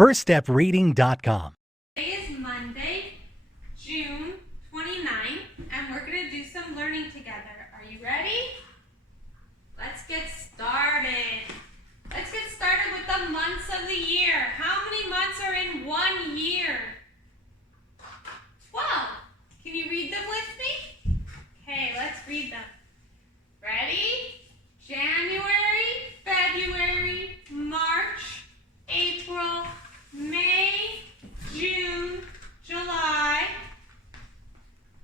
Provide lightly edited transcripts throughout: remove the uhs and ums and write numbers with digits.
firststepreading.com. Today is Monday, June 29th, and we're going to do some learning together. Are you ready? Let's get started. Let's get started with the months of the year. How many months are in 1 year? 12. Can you read them with me? Okay, let's read them. Ready? January, February, March, April, May, June, July,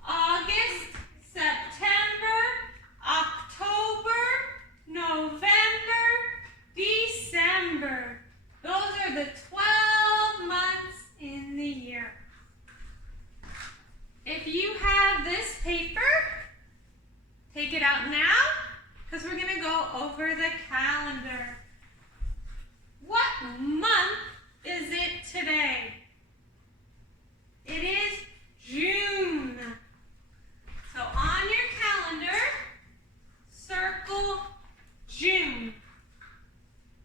August, September, October, November, December. Those are the 12 months in the year. If you have this paper, take it out now because we're going to go over the calendar. What month is it today? It is June. So on your calendar, circle June.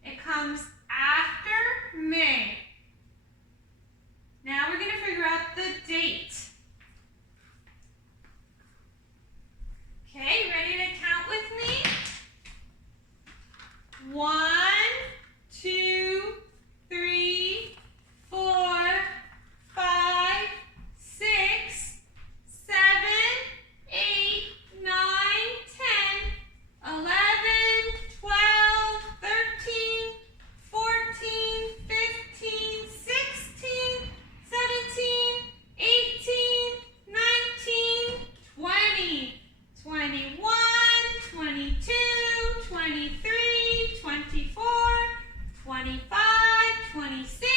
It comes after May. Now we're going to figure out the date. Okay, ready to count with me? 1, 2, 3, 4, 5, 6, 7, 8, 9, 10, 11, 12, 13, 14, 15, 16, 17, 18, 19, 20, 21, 22, 23, 24, 25, 26,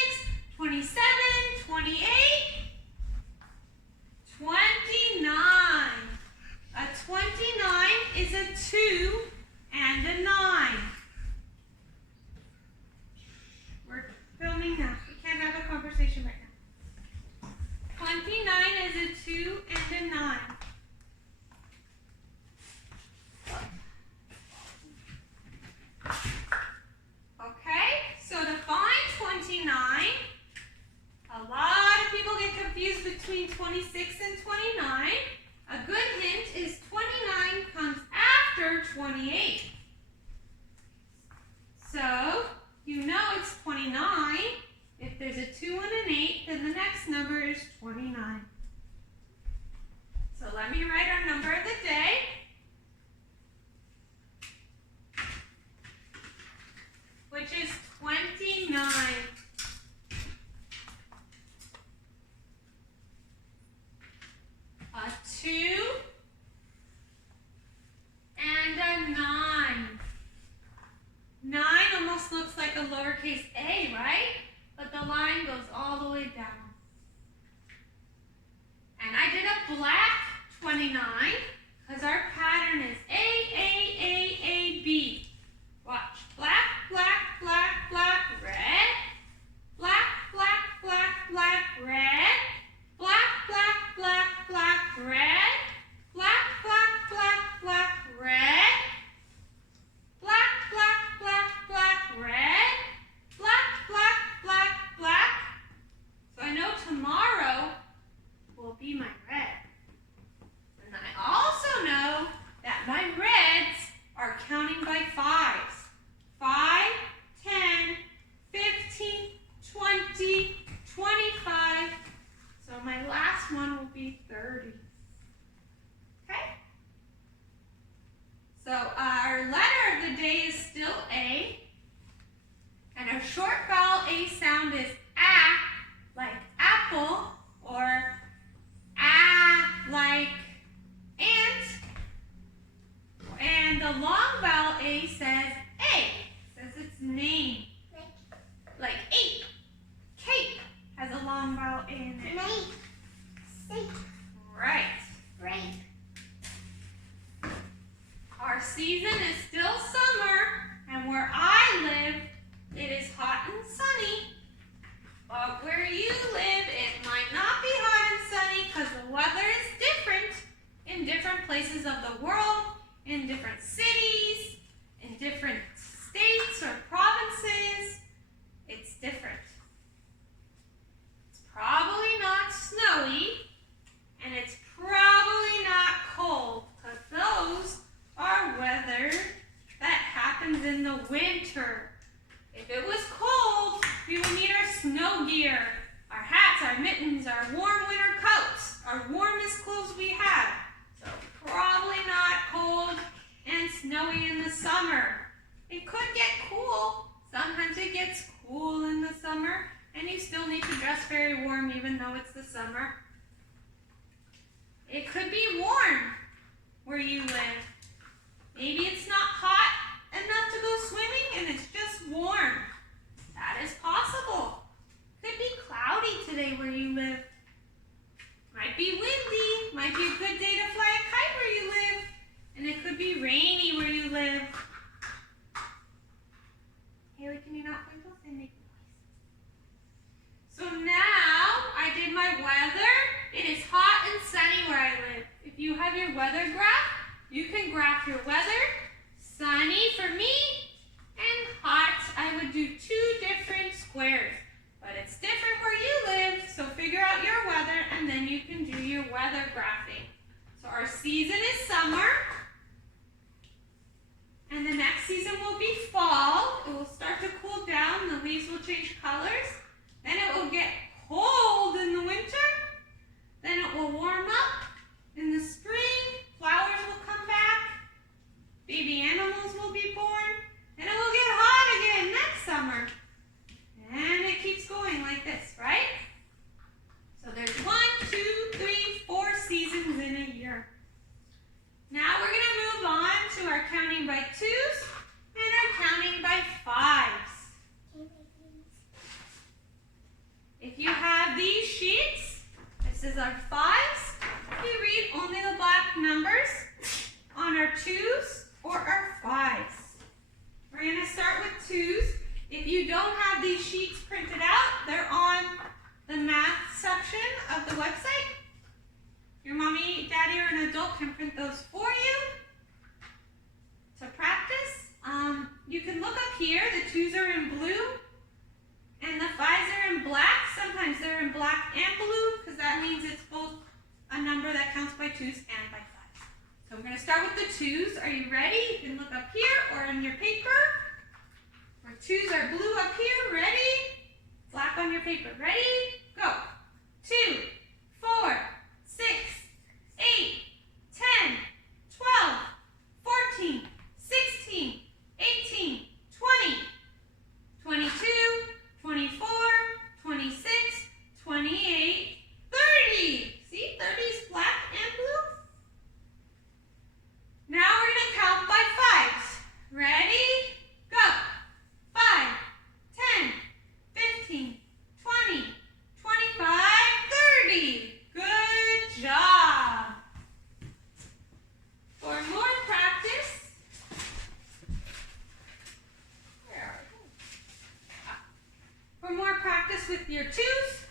27, 28, 29. A 29 is a 2 and a 9. We're filming now. We can't have a conversation right now. 29 is a 2 and a 9. Okay, so to find 29, a lot of people get confused between 26 and 29. A good hint is 29 comes after 28. So, you know it's 29. If there's a 2 and an 8, then the next number is 29. So let me write our number of the day. Which is 29. A 2 and a 9. 9 almost looks like a lowercase a, right? But the line goes all the way down. And I did a black 29 because our pattern is A, A, A, A, B. Watch. Black, black, black, black, red. Black, black, black, black, red. Black, black, black, black, red. Black, black, black, black, red. Black, black, black, black, red. Black, black, black, black. So I know tomorrow will be my red. And I also know that my reds are counting by 5s. 5, 10, 15, 20, 25. So my last one will be 30. Okay? So our letter of the day is still A. And our short vowel A sound is A, like apple, or A, like ant. And the long vowel A says A. Says its name. Like ape. Cape has a long vowel A in it. Right. Right. Our season is still summer, and where I live, it is hot and sunny. But where you live, it might not be hot and sunny because the weather is different in different places of the world, in different cities, in different states or provinces. It's different. snow gear, our hats, our mittens, our warm winter coats, our warmest clothes we have. So probably not cold and snowy in the summer. It could get cool. Sometimes it gets cool in the summer, and you still need to dress very warm even though it's the summer. It could be warm where you live. Maybe it's not hot enough to go swimming and it's just warm. That is possible. Could be cloudy today where you live. Might be windy. Might be a good day to fly a kite where you live. And it could be rainy where you live. Haley, can you not point those and make noise? So now I did my weather. It is hot and sunny where I live. If you have your weather graph, you can graph your weather. Sunny for me and hot, I would do two different squares. But it's different where you live, so figure out your weather and then you can do your weather graphing. So our season is summer. And the next season will be fall. It will start to cool down. The leaves will change colors. Then it will get cold in the winter. Then it will warm up. In the spring, flowers will come back. Baby animals will be born. And it will get hot again next summer. And it keeps going like this, right? So there's 1, 2, 3, 4 seasons in a year. Now we're going to move on to our counting by twos and our counting by fives. If you have these sheets, this is our fives. We read only the black numbers on our twos or our fives. We're going to start with twos. If you don't have these sheets printed out, they're on the math section of the website. Your mommy, daddy, or an adult can print those for you to practice. You can look up here. The twos are in blue and the fives are in black. Sometimes they're in black and blue because that means it's both a number that counts by twos and by fives. So we're going to start with the twos. Are you ready? You can look up here or in your paper. Our twos are blue up here. Ready? Black on your paper. Ready? Go. 2, 4, 6, 8, 10, 12, 14, 16, 18, 20, 22, 24, 26, 28, 30. See, 30 is black and blue. Now we're going to count by fives. Ready? Go. 5, 10, 15, 20, 25, 30. Good job. For more practice, with your twos,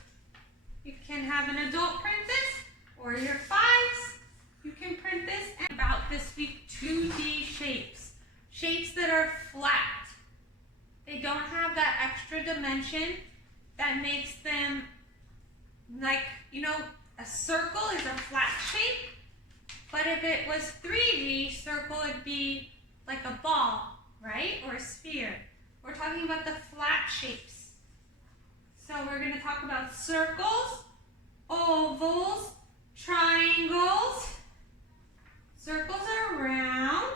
you can have an adult print this, or your fives, you can print this. And about this week, 2D shapes. Shapes that are flat. They don't have that extra dimension that makes them like, you know, a circle is a flat shape, but if it was 3D, circle would be like a ball, right? Or a sphere. We're talking about the flat shapes. So we're going to talk about circles, ovals, triangles. Circles are round.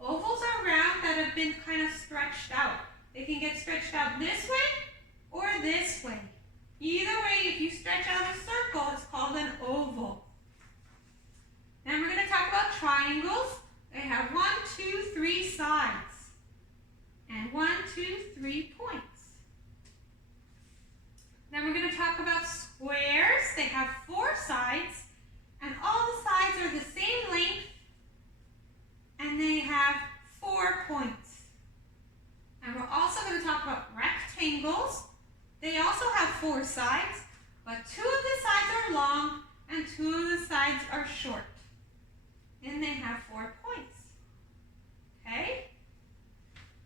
Ovals are round that have been kind of stretched out. They can get stretched out this way or this way. Either way, if you stretch out a circle, it's called an oval. Then we're going to talk about triangles. They have 1, 2, 3 sides. And 1, 2, 3 points. Then we're going to talk about squares. They have 4 sides. And all the sides are the same length. And they have 4 points. And we're also going to talk about rectangles. They also have 4 sides, but 2 of the sides are long and 2 of the sides are short. And they have 4 points. Okay?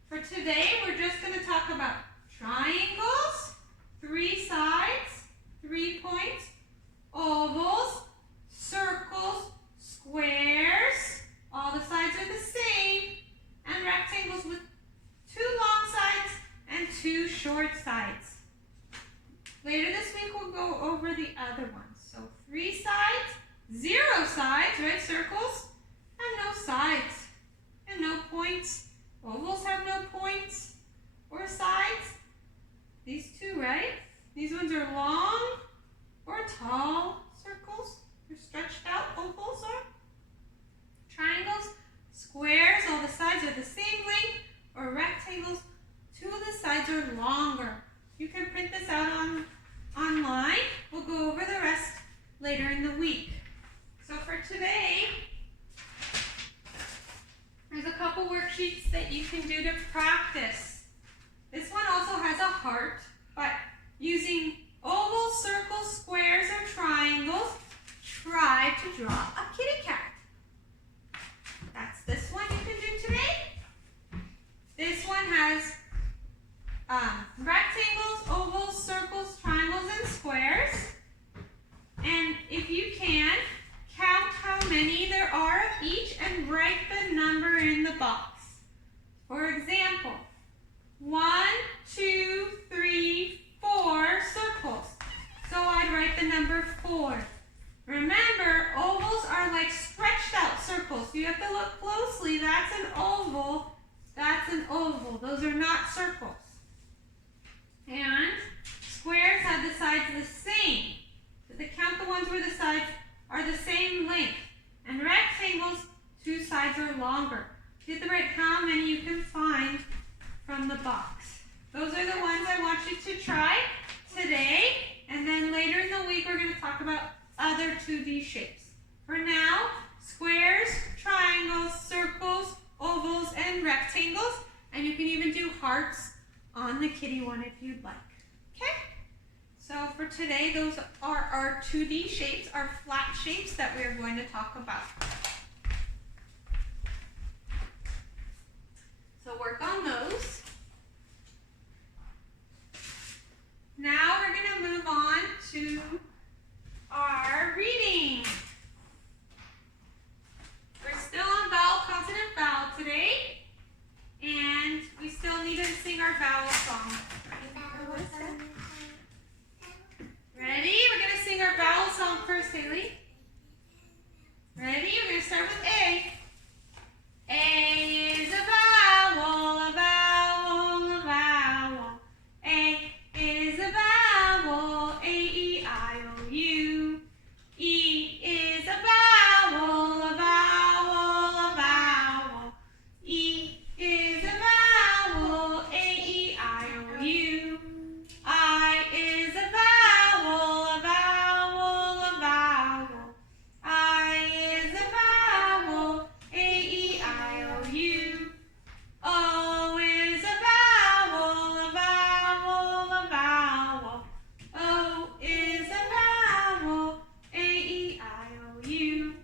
For today, we're just going to talk about triangles, 3 sides, 3 points, ovals, circles, squares, all the sides are the same, and rectangles with 2 long sides and 2 short sides. Later go over the other ones. So 3 sides, 0 sides, right? Circles have no sides and no points. Ovals have no points or sides. These two, right? These ones are long or tall circles. They're stretched out. Ovals are. Triangles, squares, all the sides are the same length, or rectangles, 2 of the sides are longer. You can print this out online. We'll go over the rest later in the week. So for today, there's a couple worksheets that you can do to practice. This one also has a heart, but using ovals, circles, squares, or triangles, try to draw a kitty cat. That's this one you can do today. This one has rectangles, ovals, circles, triangles, and squares. And if you can, count how many there are of each and write the number in the box. For example, 1, 2, 3, 4 circles. So I'd write the number 4. Remember, ovals are like stretched out circles. So you have to look closely. That's an oval. That's an oval. Those are not circles. And squares have the sides the same. So they count the ones where the sides are the same length. And rectangles, 2 sides are longer. You have to write how many you can find from the box. Those are the ones I want you to try today. And then later in the week, we're going to talk about other 2D shapes. For now, squares, triangles, circles, ovals, and rectangles. And you can even do hearts on the kitty one if you'd like. Okay? So for today, those are our 2D shapes, our flat shapes that we're going to talk about. So work on those. Now we're going to move on to our reading. We're still on vowel, consonant, vowel today, and we still need to sing our vowel song. Ready? We're going to sing our vowel song first, Haley. Ready? We're going to start with A. A is a vowel, a vowel, a vowel. A is a vowel, A-E-I-O-U. E is a vowel, a vowel, a vowel. E is a vowel, A-E-I-O-U. I is a vowel, a vowel, a vowel. I is a vowel, A-E-I-O-U. O is a vowel, a vowel, a vowel. O is a vowel, A-E-I-O-U.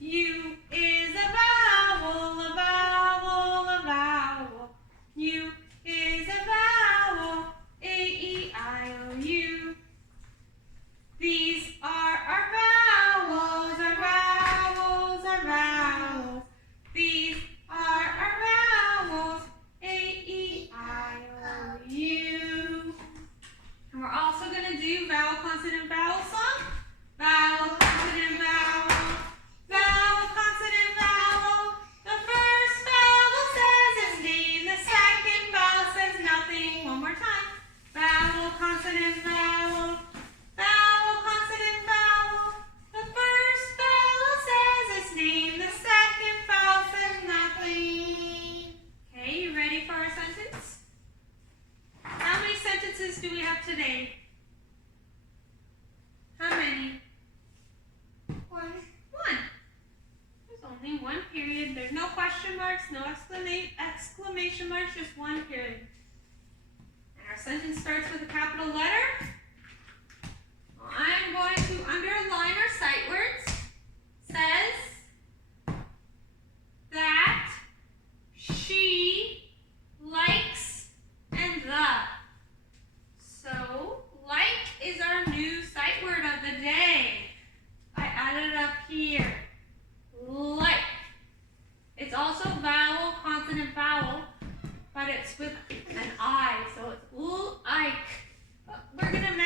U is a vowel, a vowel, a vowel. U is a vowel, A-E-I-O-U. These are our vowels, our vowels, our vowels. These are our vowels, A-E-I-O-U. And we're also going to do vowel, consonant, vowel song. Vowel, consonant, vowel. Vowel, consonant, vowel. The first vowel says its name. The second vowel says nothing. One more time. Vowel, consonant, vowel. Vowel, consonant, vowel. The first vowel says its name. The second vowel says nothing. Okay, you ready for our sentence? How many sentences do we have today? How many? One. There's only one period. There's no question marks, no exclamation marks, just one period. And our sentence starts with a capital letter. I'm going to underline our sight words. Says that she likes and the. So, like is our new sight word of the day. I added it up here. Like. It's also vowel, consonant, vowel, but it's with an I, so it's like. But we're going to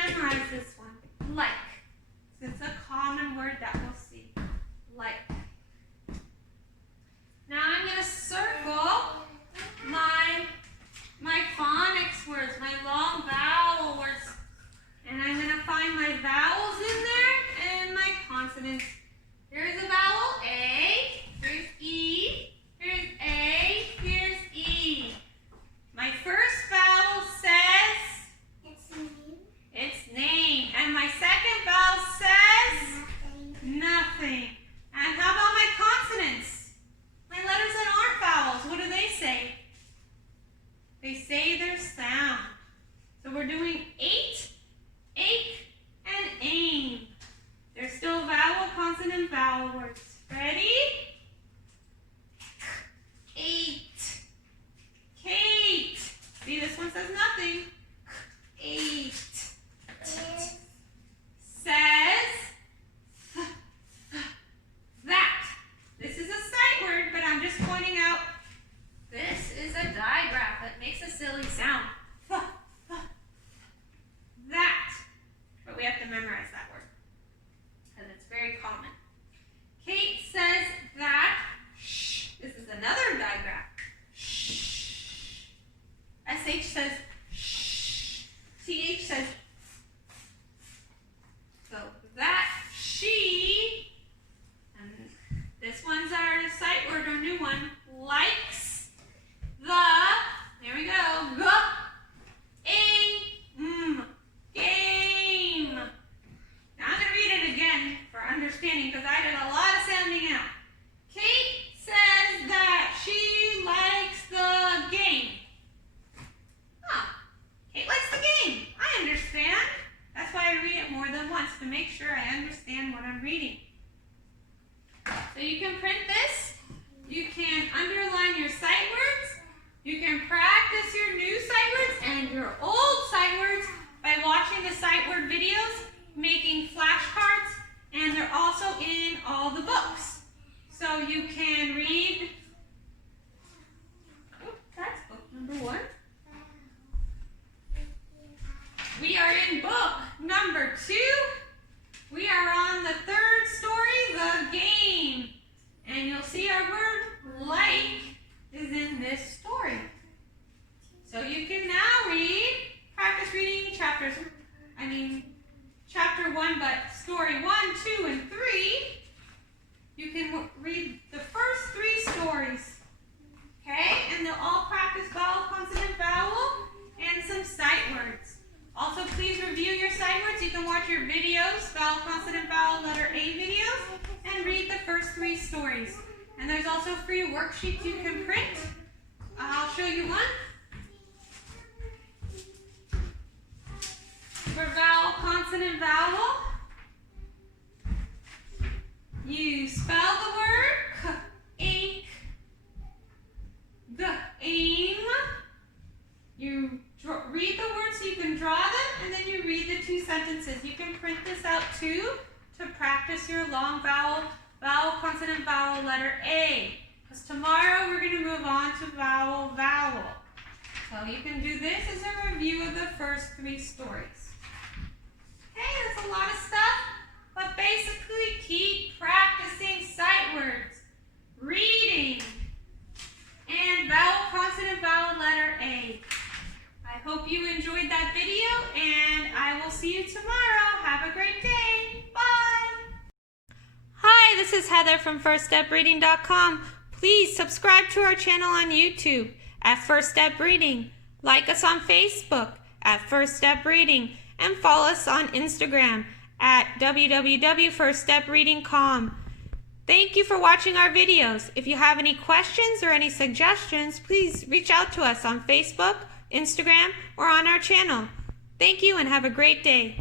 to make sure I understand what I'm reading. So you can print this. You can underline your sight words. You can practice your new sight words and your old sight words by watching the sight word videos, making flashcards, and they're also in all the books. So you can read, that's book number 1. We are in book number 2. We are on the 3rd story, The Game. And you'll see our word like is in this story. So you can now practice reading chapter 1, but story 1, 2, and 3. You can read the first 3 stories. Okay? And they'll all practice vowel, consonant, vowel, and some sight words. Also, please review your sight words. You can watch your videos, vowel, consonant, vowel, letter A videos, and read the first 3 stories. And there's also free worksheets you can print. I'll show you one. For vowel, consonant, vowel, you spell the word ink, aim. You read the words so you can draw them, and then you read the 2 sentences. You can print this out too to practice your long vowel, consonant, vowel, letter A. Because tomorrow we're going to move on to vowel. So you can do this as a review of the first 3 stories. Okay, that's a lot of stuff, but basically keep practicing sight words, reading, and vowel, consonant, vowel, letter A. I hope you enjoyed that video, and I will see you tomorrow. Have a great day. Bye. Hi, this is Heather from FirstStepReading.com. Please subscribe to our channel on YouTube at First Step Reading. Like us on Facebook at First Step Reading, and follow us on Instagram at www.firststepreading.com. Thank you for watching our videos. If you have any questions or any suggestions, please reach out to us on Facebook, Instagram, or on our channel. Thank you and have a great day.